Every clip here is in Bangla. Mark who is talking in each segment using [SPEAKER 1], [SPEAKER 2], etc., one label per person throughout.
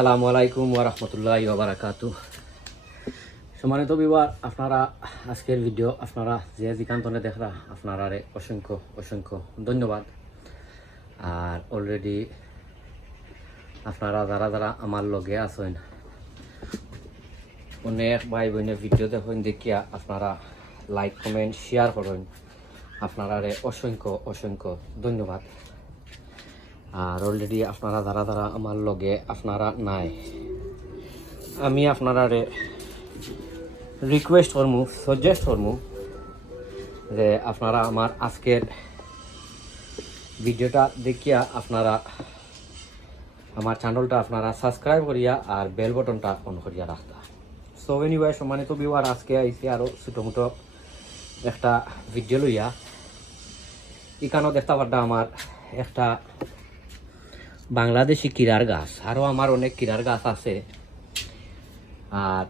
[SPEAKER 1] আসসালামু আলাইকুম ওয়া রাহমাতুল্লাহি ওয়া বারাকাতু সম্মানিত বিবার আপনারা আজকের ভিডিও আপনারা যে যেখান্তনে দেখরা আপনারা অসংখ্য অসংখ্য ধন্যবাদ। আর অলরেডি আপনারা যারা যারা আমার লগে আছেন, অনেক ভাই বোনে ভিডিও দেখেন, দেখিয়া আপনারা লাইক কমেন্ট শেয়ার করেন। আপনারা অসংখ্য অসংখ্য ধন্যবাদ। আর অলরেডি আপনারা যারা যারা আমার লগে আপনারা নাই। আমি আপনারা রিকোয়েস্ট করমু সাজেস্ট করমু যে আপনারা আমার আজকের ভিডিওটা দেখিয়া আপনারা আমার চ্যানেলটা আপনারা সাবস্ক্রাইব করিয়া আর বেল বটনটা অন করিয়া রাখতা। সো এনিওয়ে সম্মানিত বিওয়ার আজকে আইসি আরও ছোটো মোটো একটা ভিডিও লইয়া। এখানেও দেখতে পারটা আমার একটা বাংলাদেশি কিরার গাছ আরও আমার অনেক কিরার গাছ আছে। আর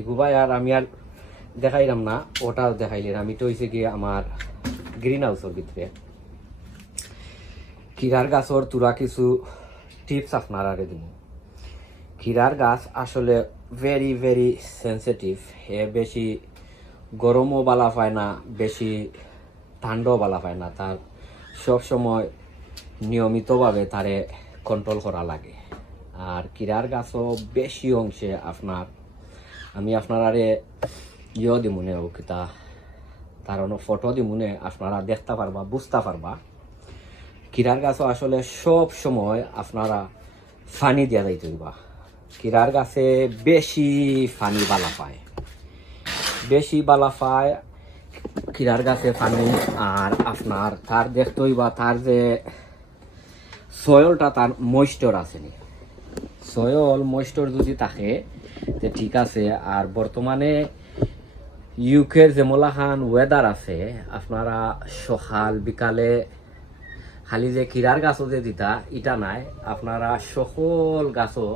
[SPEAKER 1] ইগুবাই আর আমি আর দেখাইলাম না, ওটাও দেখাইলেন। আমি তো হয়েছে গিয়ে আমার গ্রিন হাউসের ভিতরে। কিরার গাছর তোরা কিছু টিপস আপনারা দিব কিরার গাছ আসলে ভেরি ভেরি সেন্সিটিভ হে বেশি গরমও বালা পায় না, বেশি ঠান্ডাও বালা পায় না। তার সব সময় নিয়মিতভাবে তারে কন্ট্রোল করা লাগে। আর কিরার গাছও বেশি অংশে আপনার আমি আপনারারে ইয়ে দিমুনে কিতা। তার ফটো দিমুনে আপনারা দেখতে পারবা বুঝতে পারবা কিরার গাছও আসলে সব সময় আপনারা ফানি দিয়া যাইতে দিবা কিরার গাছে বেশি ফানি বালা পায়। বেশি বালা পায় কিরার গাছে পানি আর আপনার তার দেখতেই বা তার যে সয়লটা তার ময়েস্টর আসেনি সয়ল ময়েস্টর যদি থাকে, তে ঠিক আছে। আর বর্তমানে ইউকের যে মোলাহান ওয়েদার আছে, আপনারা সকাল বিকালে খালি যে কিরার গাছও যে দিতা, ইটা নাই। আপনারা সকল গাছও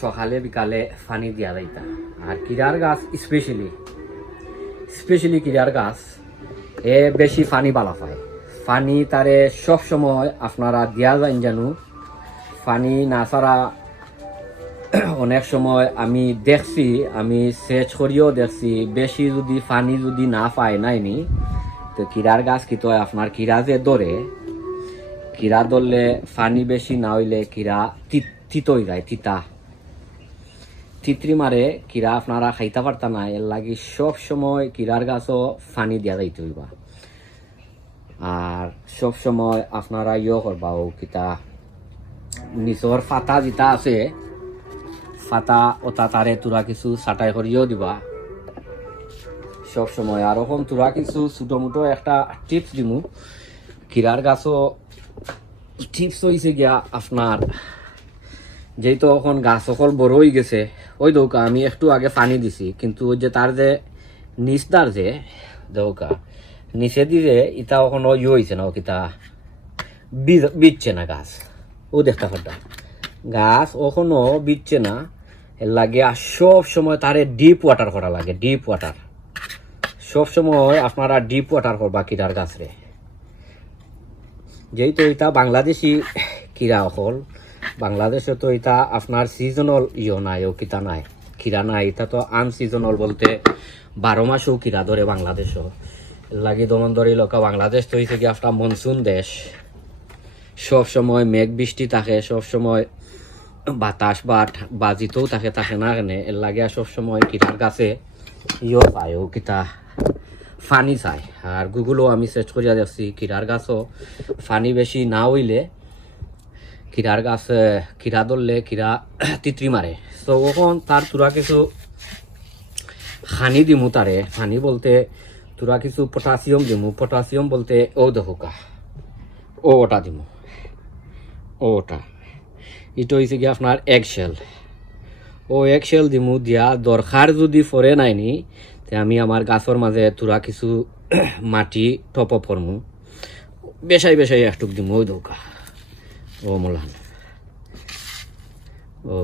[SPEAKER 1] সকালে বিকালে পানি দিয়া যাইতা আর কিরার গাছ স্পেশালি স্পেশালি কিরার গাছ, এ বেশি পানি বালা পায় পানি তারে সব সময় আপনারা দিয়া যান জানু। পানি না ছাড়া অনেক সময় আমি দেখছি, আমি সেচ করিও দেখছি, বেশি যদি পানি যদি না পায় নাইনি তো কিরার গাছ কি তো আপনার কিরা যে ধরে, কিরা ধরলে পানি বেশি না হইলে কিরা তিতই যায়, তিতা। তিত্রি মারে কিরা আপনারা খাইতে পারতা না, এর লাগি সব সময় কিরার গাছও পানি দিয়া যাইতে হইবা। আর সব সময় আপনারা ইয়ে করবা ও কিতা নিচর ফাতা যেটা আছে ফাতা ওটা তারে তোরা কিছু ছাটাই করিও দিবা। সব সময় আর ওরকম তোরা কিছু ছোটো মোটো একটা টিপস দিমু। কিরার গাছও টিপস হয়েছে গিয়া আপনার যেহেতু এখন গাছ সকল বড় হয়ে গেছে ওই দৌকা আমি একটু আগে পানি দিছি, কিন্তু ওই যে তার যে নিচদার যে দৌকা নিচে দিয়ে ইটা এখনও ইয়ে হয়েছে না কিতা বিচ্ছে না গাছ। ও দেখতে পারটা গাছ ওখনো বিচ্ছে না লাগে আর সব সময় তারে ডিপ ওয়াটার করা লাগে ডিপ ওয়াটার সব সময় আপনারা ডিপ ওয়াটার করবা কিরার গাছরে যেহেতু এটা বাংলাদেশি কিরা হল, বাংলাদেশে তো এটা আপনার সিজনাল ইয়ে নাই, ও কিতা নাই। কিরা নাই এটা তো আনসিজনাল বলতে বারো মাসও কিরা ধরে বাংলাদেশও লাগি দমন ধরে লোকা বাংলাদেশ তো হয়েছে কি আপনার মনসুন দেশ। সব সময় মেঘ বৃষ্টি থাকে, সব সময় বাতাস বা বাজিতেও থাকে থাকে না কেনে। এর লাগে সব সময় কিরার গাছে ইয়ে পায় কিতা ফানি চাই। আর গুগলও আমি সার্চ করিয়া দেখছি কিরার গাছও ফানি বেশি না হইলে কিরার গাছ কিরা ধরলে কিরা তিত্রি মারে। তো ওখন তার তোরা কিছু হানি দিমু তারে। হানি বলতে তোরা কিছু পটাশিয়াম দিমু পটাশিয়াম বলতে ও দেখুকা ও ওটা দিমু ও ওটা এটা হয়েছে কি আপনার এক শেল ও এক দিমু দিয়া দরকার যদি ফরে নাইনি তে আমি আমার গাছর মাঝে তোরা কিছু মাটি টপ করমু বেশাই বেশাই একটুক দিমু ওই দৌকা ও মোলান ও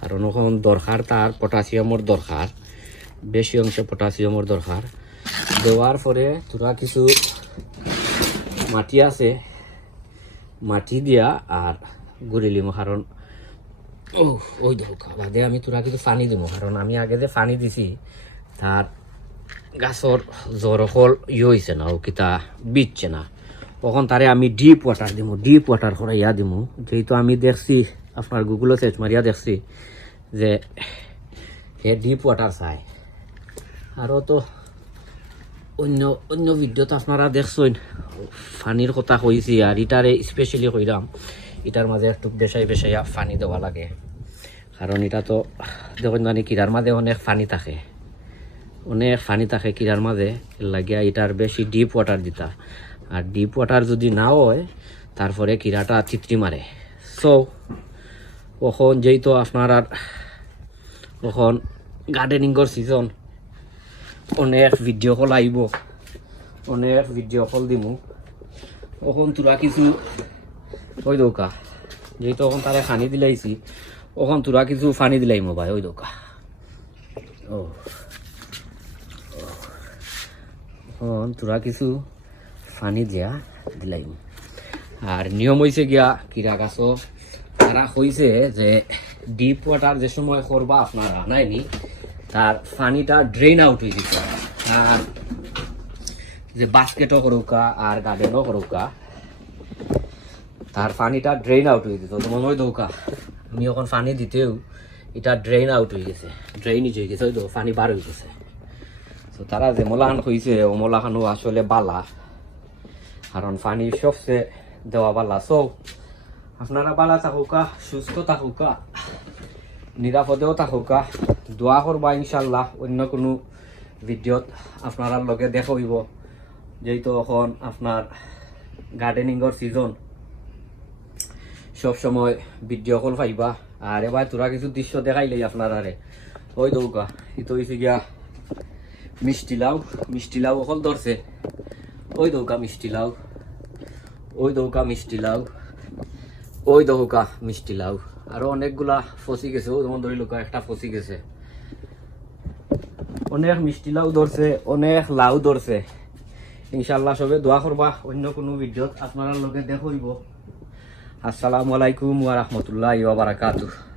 [SPEAKER 1] কারণ ওখান দরকার তার পটাশিয়ামর দরকার বেশি অংশে পটাশিয়ামর দরকার দেওয়ার পরে তোরা কিছু মাটি আছে, মাটি দিয়া আর গুড়িলিম কারণ ও, ওই দেখো, বাদে আমি তোরা কিন্তু পানি দিব কারণ আমি আগে যে পানি দিছি, তার গাছর জ্বর অকল ইয়ে হয়েছে না কিতা বিচ্ছে না। তখন তারে আমি ডিপ ওয়াটার দিমু ডিপ ওয়াটার করে ইয়া দিমু। যেহেতু আমি দেখছি আপনার গুগলে সার্চ মারিয়া দেখছি যে হে ডিপ ওয়াটার চাই আরও তো অন্য অন্য ভিডিওতে আপনারা দেখছেন পানির কথা কইছি আর ইটারে স্পেশালি কইরাম। এটার মাঝে একটু বেশাই বেশাইয়া পানি দেওয়া লাগে। কারণ এটা তো, দেখুন জানি কিরার মাঝে অনেক পানি থাকে। অনেক পানি থাকে কিরার মাঝে লাগিয়া এটার বেশি ডিপ ওয়াটার দিতা। আর ডিপ ওয়াটার যদি না হয়, তারপরে কিরাটা চিত্রি মারে। সো ওখন যেহেতু আপনার আর, ওখন গার্ডেনিংয়ের সিজন অনেক ভিডিও কল আইব। অনেক ভিডিও কল দিমু। ওখন তোরা কিছু ওই দৌকা। যেহেতু ওখান তারে খানি দিলাইছি ওখান তোরা কিছু ফানি দিলাই ভাই ওই দৌকা। ও। ওখান তোরা কিছু ফানি দিয়া দিলাই আর নিয়ম হয়েছে গিয়া কিরা গাছও তারা কইছে যে ডিপ ওয়াটার যে সময় করবা আপনারা নাইনি তার পানিটা ড্রেন আউট হয়ে যেত। আর যে বাস্কেটও করুকা আর গার্ডেনও করুকা তার পানিটা ড্রেন আউট হয়ে যেত। তোমার ওই দৌকা, আমি এখন পানি দিতেও এটা ড্রেন আউট হয়ে গেছে ড্রেইনিজ হয়ে গেছে, ওই তো পানি বার হয়ে গেছে। তো তারা যে মোলাখান কইছে, ও মোলাখানো আসলে বালা। কারণ পানি সবচেয়ে দেওয়া বালা। সো আপনারা বালা থাকুকা সুস্থ থাকুকা নিরাপদেও থাকুকা দোয়া করবা ইনশাল্লাহ অন্য কোনো ভিডিওত আপনারা লগে দেখাইব যেহেতু এখন আপনার গার্ডেনিংয়ের সিজন সব সময় ভিডিও কল পাইবা। আর এবার তোরা কিছু দৃশ্য দেখাইলেই আপনার আরে। ওই দৌকা, ইতো হয়েছে গিয়া মিষ্টি লাউ। মিষ্টি লাউ অকল ধরছে। ওই দৌকা মিষ্টি লাউ। ওই দৌকা মিষ্টি লাউ। ওই দৌকা মিষ্টি লাউ। আরও অনেকগুলা ফসি গেছে ও, যেমন ধরি লোক একটা ফসি গেছে। অনেক মিষ্টি লাউ ধরছে, অনেক লাউ ধরছে। ইনশাল্লাহ সবে দোয়া করবা, অন্য কোনো ভিডিওত আপনার লগে দেখইব আসসালামু আলাইকুম ওয়া বারাকাতুহু।